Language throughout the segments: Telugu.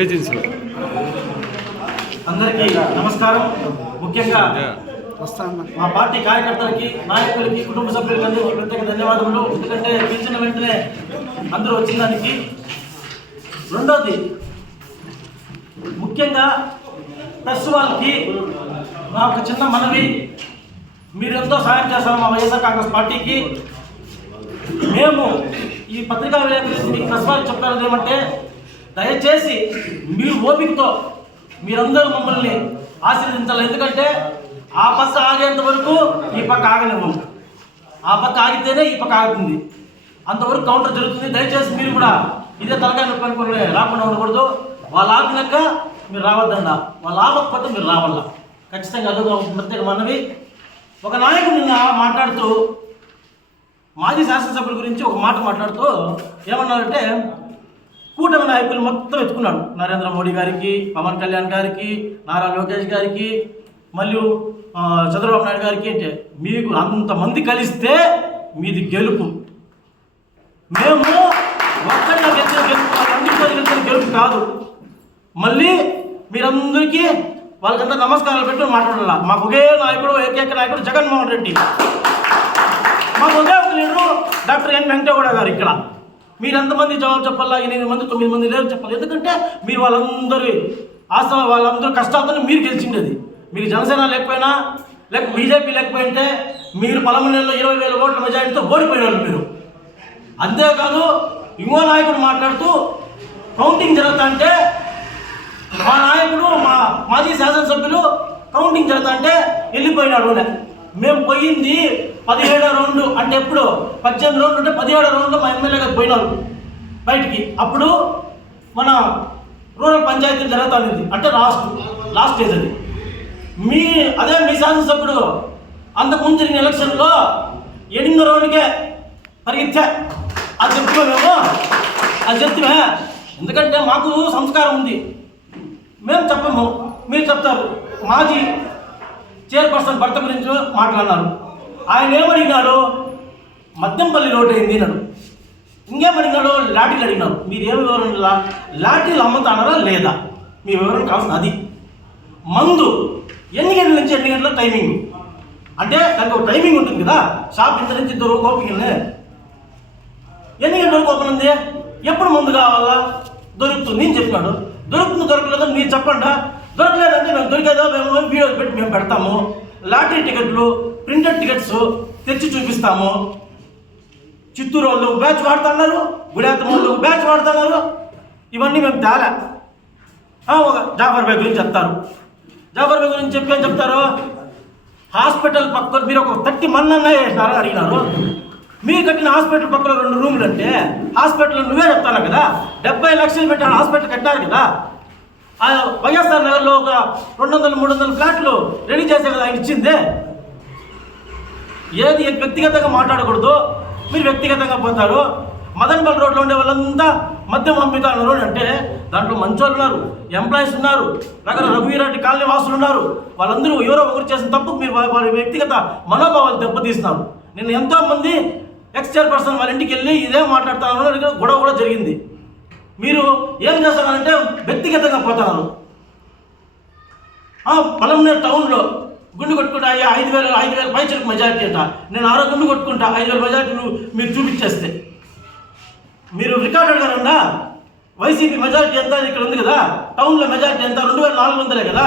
ఏజెన్సీలో అందరికీ నమస్కారం. ముఖ్యంగా మా పార్టీ కార్యకర్తలకి నాయకులకి కుటుంబ సభ్యులకి అందరికీ ప్రత్యేక ధన్యవాదములు. ఎందుకంటే పిలిచిన వెంటనే అందరూ వచ్చిన దానికి రెండోది ముఖ్యంగా ప్రెస్ వాళ్ళకి నా ఒక చిన్న మనవి మీరు ఎంతో సాయం చేస్తారు మా వైఎస్ఆర్ కాంగ్రెస్ పార్టీకి. మేము ఈ పత్రికా విలేకరులకి మీకు ప్రెస్ వాళ్ళకి చెప్తారు ఏమంటే దయచేసి మీరు ఓపికతో మీరందరూ మమ్మల్ని ఆశీర్వదించాలి. ఎందుకంటే ఆ బస్సు ఆగేంత వరకు ఈ పక్క ఆగలేము ఆ పక్క ఆగితేనే ఈ పక్క ఆగుతుంది. అంతవరకు కౌంటర్ జరుగుతుంది. దయచేసి మీరు కూడా ఇదే తలకాయ నొప్పి అనుకుని రాకుండా ఉండకూడదు. వాళ్ళు ఆపినాక మీరు రావద్దండ వాళ్ళు ఆపకపోతే మీరు రావాల ఖచ్చితంగా అదొక ప్రత్యేక మనవి. ఒక నాయకుడు నిన్న మాట్లాడుతూ మాజీ శాసనసభ్యుల గురించి ఒక మాట మాట్లాడుతూ ఏమన్నారంటే కూటమి నాయకులు మొత్తం ఎత్తుకున్నాడు. నరేంద్ర మోడీ గారికి పవన్ కళ్యాణ్ గారికి నారా లోకేష్ గారికి మరియు చంద్రబాబు నాయుడు గారికి అంటే మీకు అంతమంది కలిస్తే మీది గెలుపు. మేము ఒక్కడిగా గెలిచిన గెలుపు వాళ్ళందరితో గెలిచిన గెలుపు కాదు. మళ్ళీ మీరందరికీ వాళ్ళకంతా నమస్కారాలు పెట్టి మాట్లాడాల? మాకు ఒకే నాయకుడు ఏకైక నాయకుడు జగన్మోహన్ రెడ్డి. మాకు ఒకే ఒక లీడరు డాక్టర్ ఎన్ వెంకటేగౌడ గారు ఇక్కడ. మీరు ఎంతమంది జవాబు చెప్పాలా? ఎనిమిది మంది తొమ్మిది మంది లేరు చెప్పాలి. ఎందుకంటే మీరు వాళ్ళందరి ఆశ వాళ్ళందరూ కష్టాలతో మీరు గెలిచిండేది. మీకు జనసేన లేకపోయినా లేక బీజేపీ లేకపోయింటే మీరు పలమనేరులో ఇరవై వేల ఓట్ల మెజారిటీతో ఓడిపోయిన వాళ్ళు మీరు. అంతేకాదు ఇంకో నాయకుడు మాట్లాడుతూ కౌంటింగ్ జరుగుతుంటే మా నాయకుడు మా మాజీ శాసనసభ్యులు కౌంటింగ్ జరుగుతుంటే వెళ్ళిపోయినాడు మేము పోయింది పదిహేడో రౌండ్. అంటే ఎప్పుడు? పద్దెనిమిది రౌండ్ అంటే పదిహేడో రౌండ్లో మా ఎమ్మెల్యే గారు పోయినారు బయటికి. అప్పుడు మన రూరల్ పంచాయతీ జరుగుతుంది. అంటే లాస్ట్ లాస్ట్ స్టేజ్ అది. మీ అదే మీ శాసనసభ్యుడు అంతకుముందు జరిగిన ఎలక్షన్లో ఎనిమిదో రౌండ్కే పరిగెత్తా. అది చెప్తున్నా మేము. అది చెప్తున్నా. ఎందుకంటే మాకు సంస్కారం ఉంది. మేము చెప్పము. మీరు చెప్తారు. మాజీ చైర్పర్సన్ భర్త గురించి మాట్లాడినారు. ఆయన ఏమడిగినాడు మద్యంపల్లి రోడ్డు అయింది అన్నాడు. ఇంకేమడిగినాడు లాఠీలు అడిగినారు. మీరు ఏమి వివరణ లా- లాఠీలు అమ్ముతానారా లేదా? మీ వివరణ కావాల్సిన అది. మందు ఎన్ని గంటల నుంచి ఎన్ని గంటల టైమింగ్ అంటే దానికి ఒక టైమింగ్ ఉంటుంది కదా. షాప్ ఇంత నుంచి ఇద్దరు వరకు ఓపెన్ ఎన్ని గంటల ఓపెన్ ఉంది? ఎప్పుడు ముందు కావాలా? దొరుకుతుంది అని చెప్పినాడు. దొరుకుతుంది దొరకలేదని మీరు చెప్పండి. దొరకలేదంటే మేము దొరికేదో మేము వీడియో పెట్టి మేము పెడతాము. లాటరీ టికెట్లు ప్రింటెడ్ టికెట్స్ తెచ్చి చూపిస్తాము. చిత్తూరు వాళ్ళు బ్యాచ్ వాడుతున్నారు గుడాతం వాళ్ళు బ్యాచ్ వాడుతున్నారు. ఇవన్నీ మేము తేలా. ఒక జాఫర్ బాయ్ గురించి చెప్తారు. జాఫర్ బాయ్ గురించి చెప్పి అని చెప్తారు? హాస్పిటల్ పక్కన మీరు ఒక థర్టీ మంది అన్నా వేసినారని అడిగినారు. మీరు కట్టిన హాస్పిటల్ పక్కన రెండు రూములు అంటే హాస్పిటల్ నువ్వే చెప్తాను కదా. డెబ్బై లక్షలు పెట్టాను హాస్పిటల్ కట్టాలి కదా. వైఎస్ఆర్ నగర్లో ఒక రెండు వందల మూడు వందల ఫ్లాట్లు రెడీ చేసే కదా ఆయన ఇచ్చిందే. ఏది వ్యక్తిగతంగా మాట్లాడకూడదు మీరు వ్యక్తిగతంగా పోతారు. మదన్పల్లి రోడ్లో ఉండే వాళ్ళంతా మద్యం అమ్ముతారు రోడ్ అంటే దాంట్లో మంచోళ్ళు ఉన్నారు ఎంప్లాయీస్ ఉన్నారు రకర రఘువీరెడ్డి కాలనీ వాసులు ఉన్నారు. వాళ్ళందరూ ఎవరో ఒకరు చేసిన తప్పు మీరు వారి వ్యక్తిగత మనోభావాలు దెబ్బతీస్తున్నారు. నేను ఎంతోమంది ఎక్స్ చైర్పర్సన్ వాళ్ళ ఇంటికి వెళ్ళి ఇదే మాట్లాడుతున్నారు గొడవ కూడా జరిగింది. మీరు ఏం చేస్తున్నారంటే వ్యక్తిగతంగా పోతున్నారు పలంనేరు టౌన్లో గుండు కొట్టుకుంటా అయ్యా ఐదు వేల ఐదు వేల పైచలకు మెజారిటీ అంట. నేను ఆరో గుండు కొట్టుకుంటా ఐదు వేల మెజారిటీ నువ్వు మీరు చూపించేస్తే. మీరు రికార్డెడ్ అడగారన్నా వైసీపీ మెజారిటీ ఎంత? ఇక్కడ ఉంది కదా. టౌన్లో మెజారిటీ ఎంత? రెండు వేల నాలుగు వందలే కదా.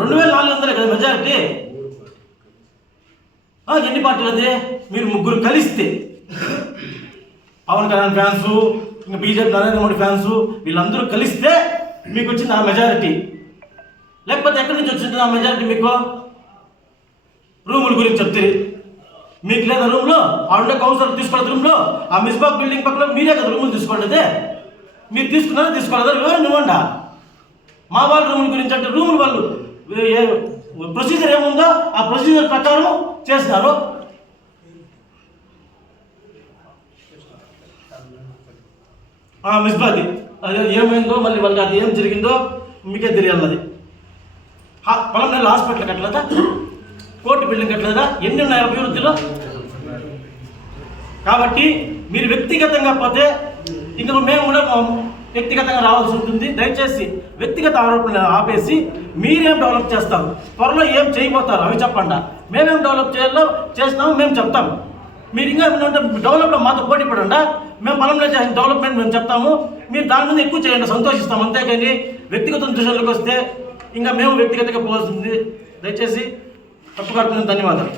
రెండు వేల నాలుగు వందలే కదా మెజారిటీ? ఎన్ని పార్టీలు అది? మీరు ముగ్గురు కలిస్తే. పవన్ కళ్యాణ్ ఫ్యాన్స్ ఇంకా బీజేపీ నరేంద్ర మోడీ ఫ్యాన్స్ వీళ్ళందరూ కలిస్తే మీకు వచ్చింది ఆ మెజారిటీ. లేకపోతే ఎక్కడి నుంచి వచ్చింది ఆ మెజారిటీ మీకు? రూముల గురించి చెప్తే. మీకు లేదా రూమ్లో? ఆవిడ కౌన్సిలర్ తీసుకోలేదు రూమ్లో? ఆ మిస్బాక్ బిల్డింగ్ పక్కన మీరే కదా రూములు తీసుకోండి మీరు తీసుకున్నారా తీసుకోలేదా? వివరణ ఇవ్వండి. మా వాళ్ళ రూముల గురించి అంటే రూములు వాళ్ళు ప్రొసీజర్ ఏముందో ఆ ప్రొసీజర్ ప్రకారం చేస్తున్నారు ఆ మిస్బాది అది ఏమైందో మళ్ళీ వాళ్ళకి అది ఏం జరిగిందో మీకే తెలియాలి అది. పొలం నెల హాస్పిటల్ కట్టలేదా? కోర్టు బిల్డింగ్ కట్టలేదా? ఎన్ని ఉన్నాయి అభివృద్ధిలో? కాబట్టి మీరు వ్యక్తిగతంగా పోతే ఇంకా మేము కూడా వ్యక్తిగతంగా రావాల్సి ఉంటుంది. దయచేసి వ్యక్తిగత ఆరోపణలు ఆపేసి మీరేం డెవలప్ చేస్తారు? త్వరలో ఏం చేయబోతారు? అవి చెప్పండి. మేమేం డెవలప్ చేయాలో చేస్తాము మేము చెప్తాము మీరు ఇంకా డెవలప్లో మాతో పోటీ పడండా మేము పొలంలో చేసిన డెవలప్మెంట్ మేము చెప్తాము. మీరు దాని మీద ఎక్కువ చేయండి సంతోషిస్తాం. అంతేకాని వ్యక్తిగత దృశ్యంలోకి వస్తే ఇంకా మేము వ్యక్తిగతంగా పోవాల్సింది దయచేసి తప్పుగా ధన్యవాదాలు.